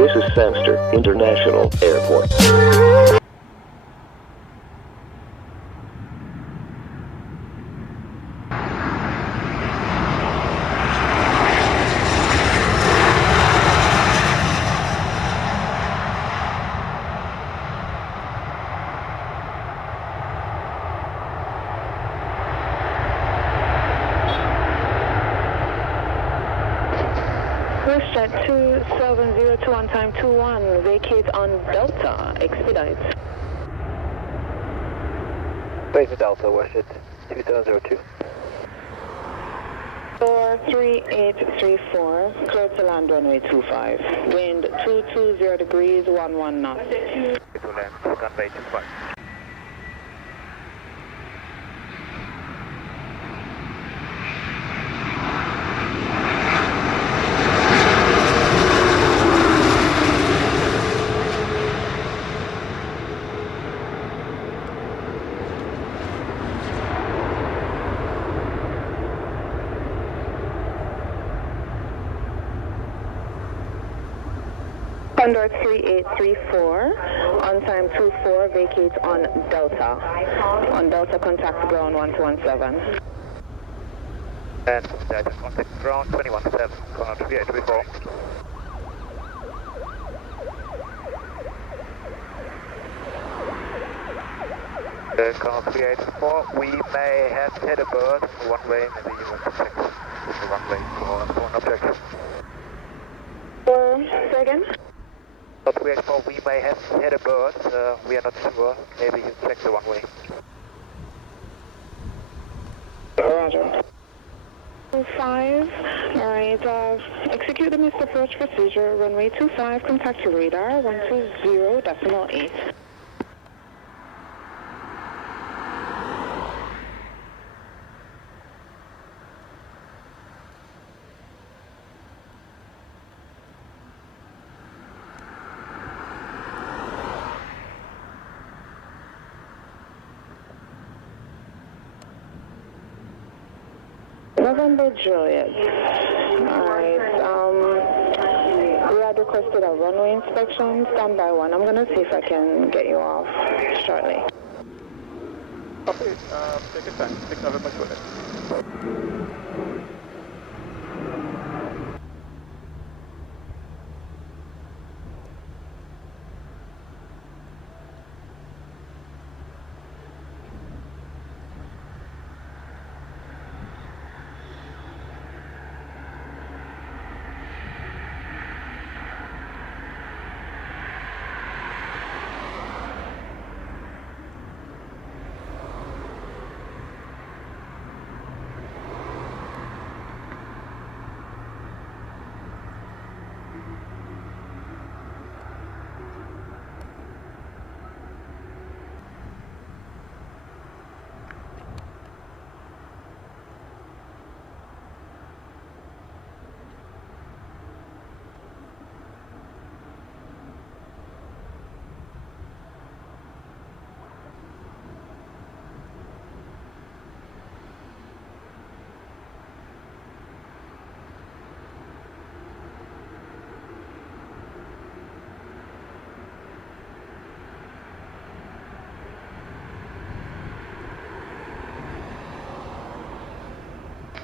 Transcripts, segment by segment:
This is Sangster International Airport. WestJet 2702 on time 21, vacate on Delta, expedite. Wait for Delta, WestJet 2702. 43834, clear to land runway 25, wind 220 degrees, 11 knots. To land runway 25. Condor 3834, on time 24, vacate on Delta. On Delta, contact ground 1217. And that is contact ground 217, Condor 3834. Condor 3834, we may have hit a bird, one way, maybe you want to check the runway for an object. Say again? But we may have hit a bird, we are not sure, maybe you check the runway. Roger. 25, alright, execute the missed approach procedure, runway 25, contact your radar, 120.8. November Juliet. Alright, we had requested a runway inspection, standby 1. I'm going to see if I can get you off shortly. Okay, take your time. Take November Juliet.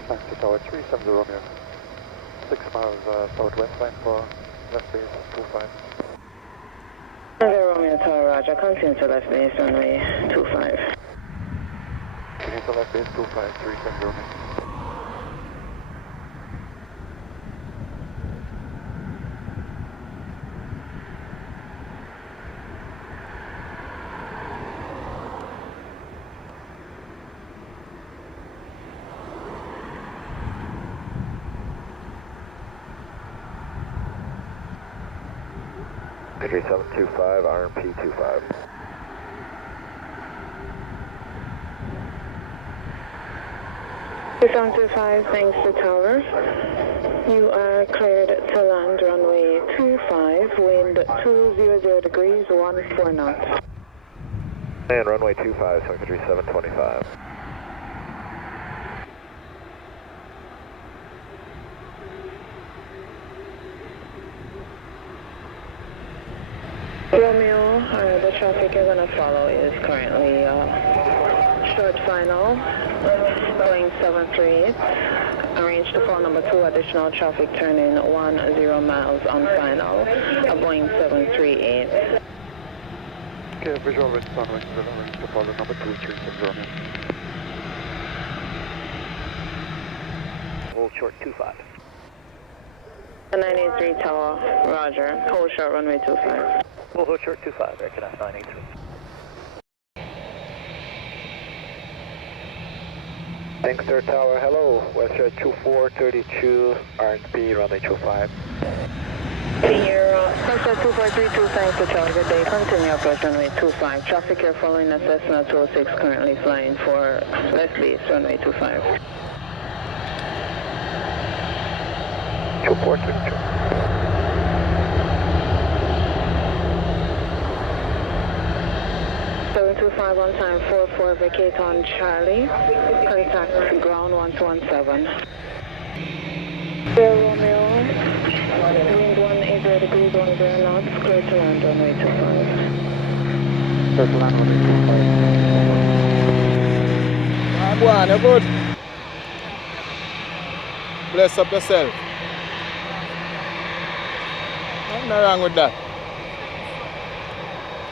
Taxi Tower 370 Romeo, 6 miles southwest line for left base 25. Romeo Tower, Roger, continue to left base, runway 25. Continue to left base 25, 370 Romeo. Entry 725, RMP 25. Sound 25, thanks to Tower. You are cleared to land runway 25, wind 200 degrees, 14 knots. And runway 25, Secretary 725. the traffic you're going to follow is currently short final, going 738. Arrange to follow number 2, additional traffic turning 10 miles on final, Boeing 738. Okay, visual with Sunwing, will arrange to follow number 237 Romeo. Hold short 25. 983 Tower, roger. Hold short runway 25. Hold short 25, Aircraft 983. Sangster Tower, hello, WestJet 2432, RSP, runway 25. WestJet 2432, thanks to Charlie, good day. Continue approach runway 25. Traffic here following a Cessna 206, currently flying for left base, runway 25. 2432. On time 44, vacate on Charlie. Contact ground 1217. Sierra Romeo, wind 180 degrees, 10 knots, clear to land runway 25. Clear to land runway 25. Go on, you're good. Bless up yourself. Nothing wrong with that.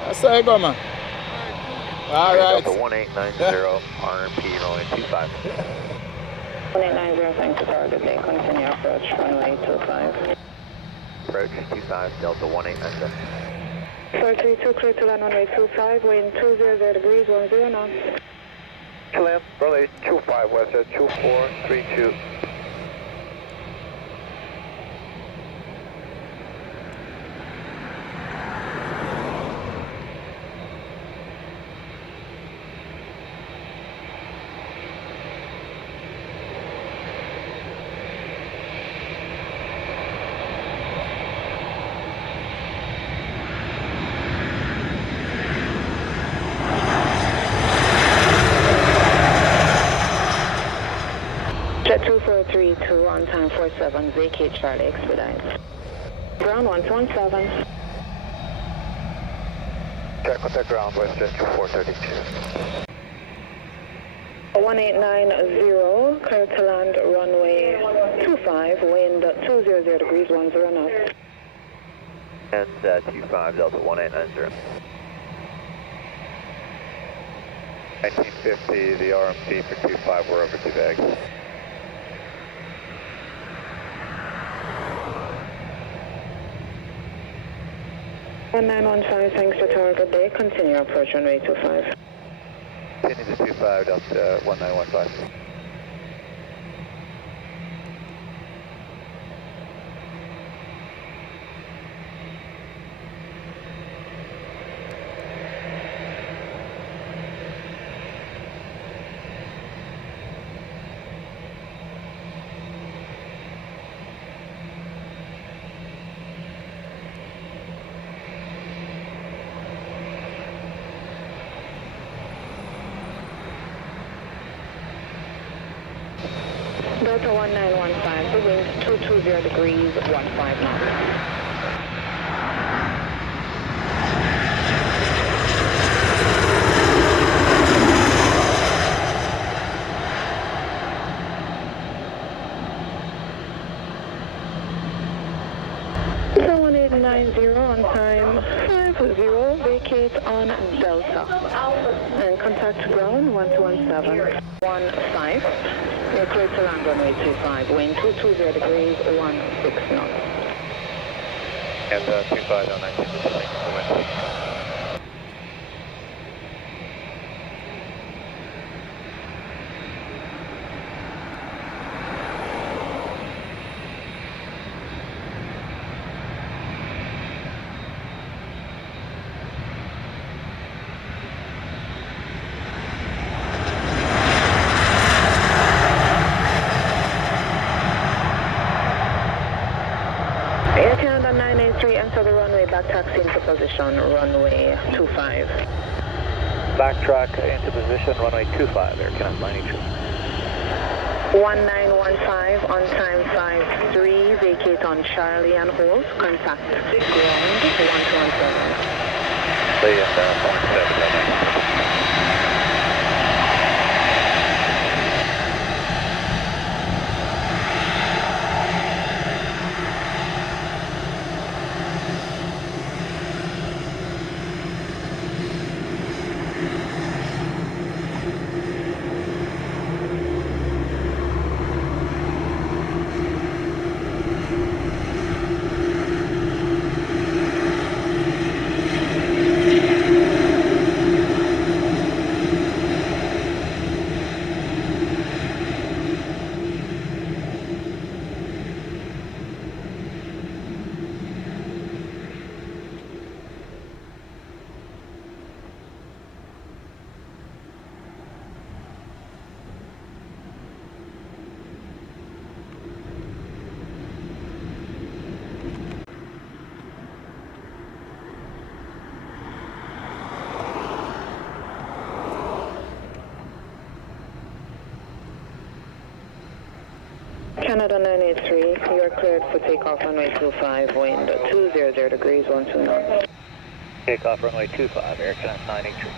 That's how you go, man. All right. Delta 1890, RMP, runway 25. 1890, thanks to target day. Continue approach runway 25. Approach 25, Delta 1890. 432, clear to land runway 25, wind 200 degrees, 10 knots. Land, runway 25, WestJet 2432. Jet 2432 on time 47, vacate Charlie, expedite. Ground 117. Check contact ground, WestJet 2432. 1890, clear to land runway 25, wind 200 degrees, 10 knots. And 25, Delta 1890. 1950, the RMC for 25, we're over 2 bags. One 915, thanks to target day. Continue approach runway 25. Continue to 25, Delta 1915. Delta 1915, the wind 220 degrees, 15 knots. So 1890 on time 50, vacate on Delta. And contact ground 1217. 15. You're clear to land runway 25, wind 220 degrees, 16 knots. And 25 on 1950. Air Canada 983, enter the runway, back taxi into position, runway 25. Backtrack into position, runway 25, Air Canada 983. 1915 on time 53, vacate on Charlie and hold, contact ground 1217. Lee and 0.7. Canada 983, you are cleared for takeoff runway 25, wind 200 degrees, 12 knots. Takeoff runway 25, Air Canada 983.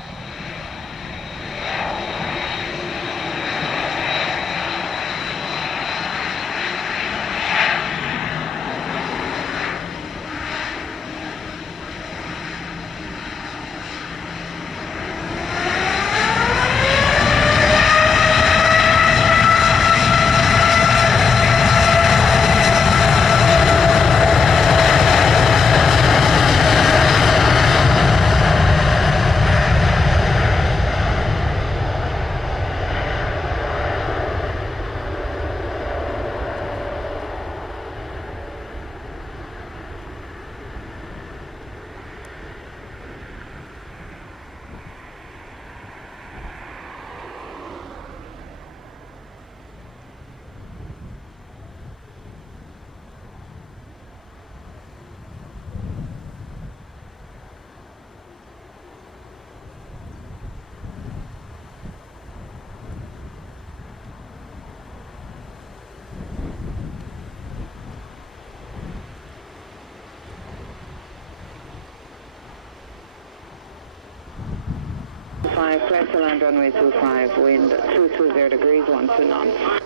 Clear to land runway 25, wind 220 degrees, 12 knots.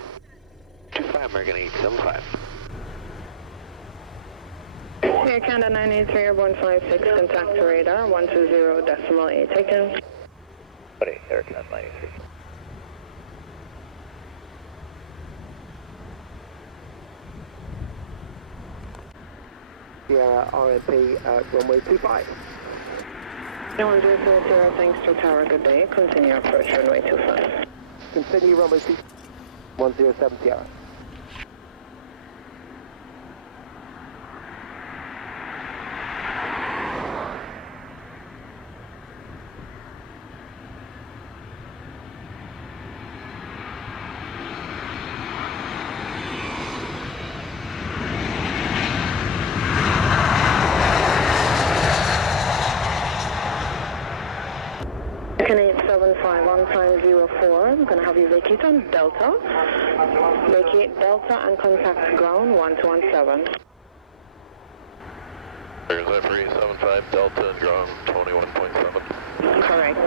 25, American 875. Air Canada 983, airborne 56, contact to radar 120.8, taken. Air Canada 983. Sierra RMP at runway 25. 1040, sangster tower, good day. Continue approach runway 25. Continue runway 107 Sierra. American 875 on time 04. I'm going to have you vacate on Delta. Vacate Delta and contact ground 1217. There's F375 Delta and ground 21.7. Correct.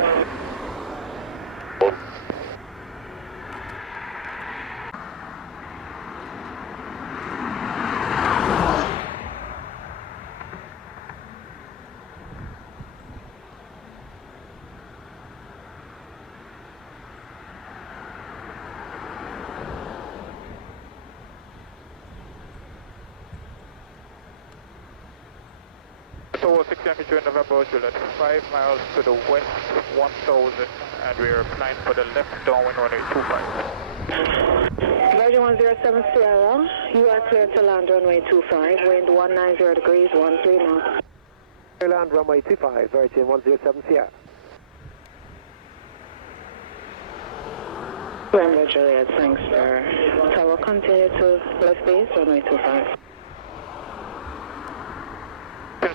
Tower 6 temperature in November, Juliet, 5 miles to the west, 1000, and we are flying for the left downwind runway 25. Virgin 107 Sierra, you are clear to land runway 25, wind 190 degrees, 13 knots. Land runway 25, Virgin 107 Sierra. November Juliet, thanks sir. Tower continue to left base, runway 25.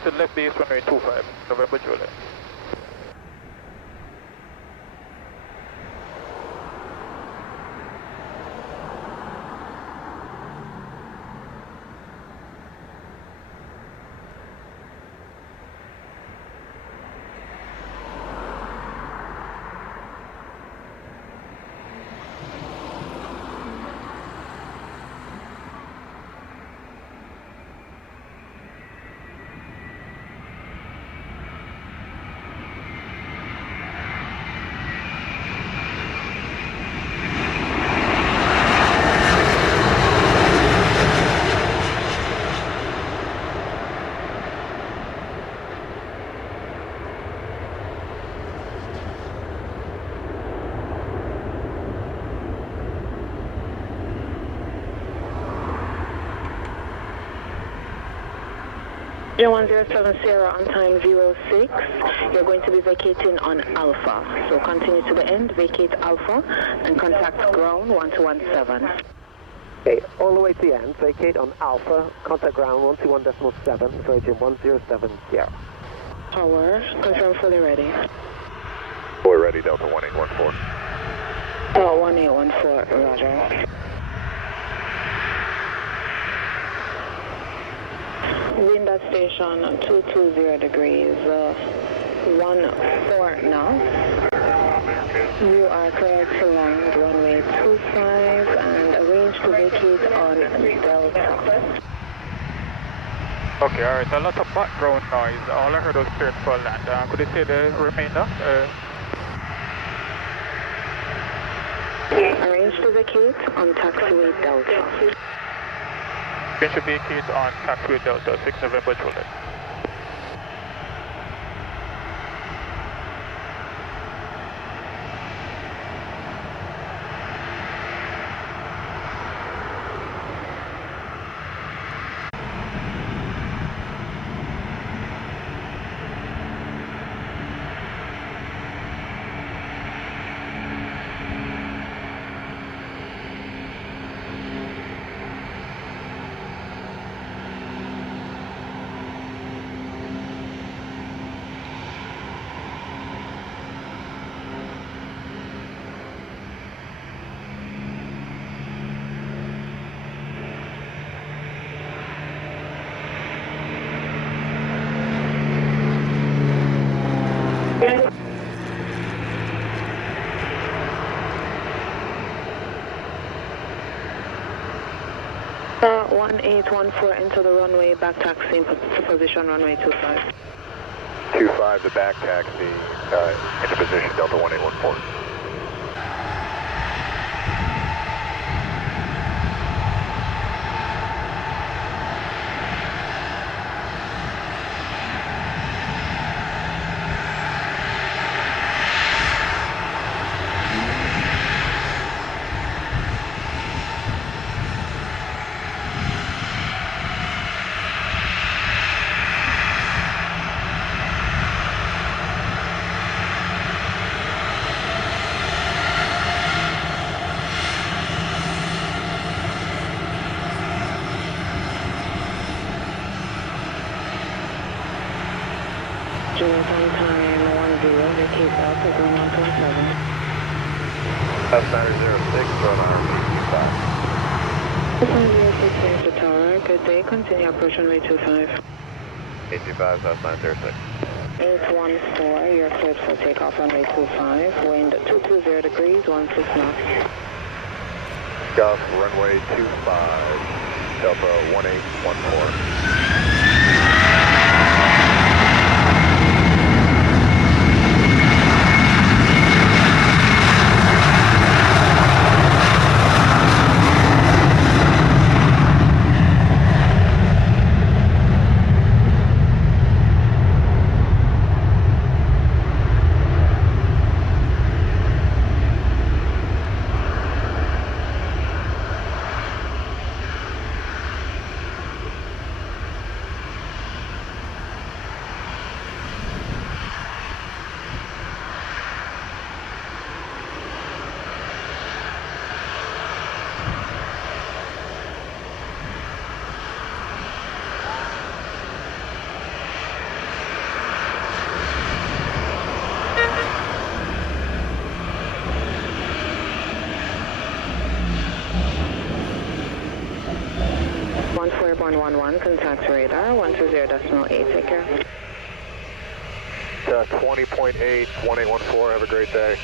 To left base runway 25, November Juliet. 1070 on time 06. You're going to be vacating on Alpha. So continue to the end, vacate Alpha, and contact ground 1217. Okay, all the way to the end, vacate on Alpha, contact ground 121.7, Virgin 1070. Power, confirm fully ready. Fully ready, Delta 1814. 1814, roger. Wind at station 220 degrees, 14 knots. You are cleared to land runway 25 and arrange to vacate on Delta. Okay, alright, a lot of background noise. All I heard was cleared for land. Could you say the remainder? Arrange to vacate on taxiway Delta. We should vacate on taxiway Delta, 6 November Juliet. Uh, 1814 into the runway, back taxi to position runway 25. 25, the back taxi, into position Delta 1814. Juliet on time 10, vacate Delta, going 127. Pathfinder 06, run RV 25. 506 Tower, good day, continue approach runway 25. 825, Pathfinder 06. 814, you're cleared for takeoff runway 25, wind 220 degrees, 16 knots. Gulf runway 25, Delta 1814. Airborne 11, contact radar 120.8, take care. 20.8, 1814, have a great day.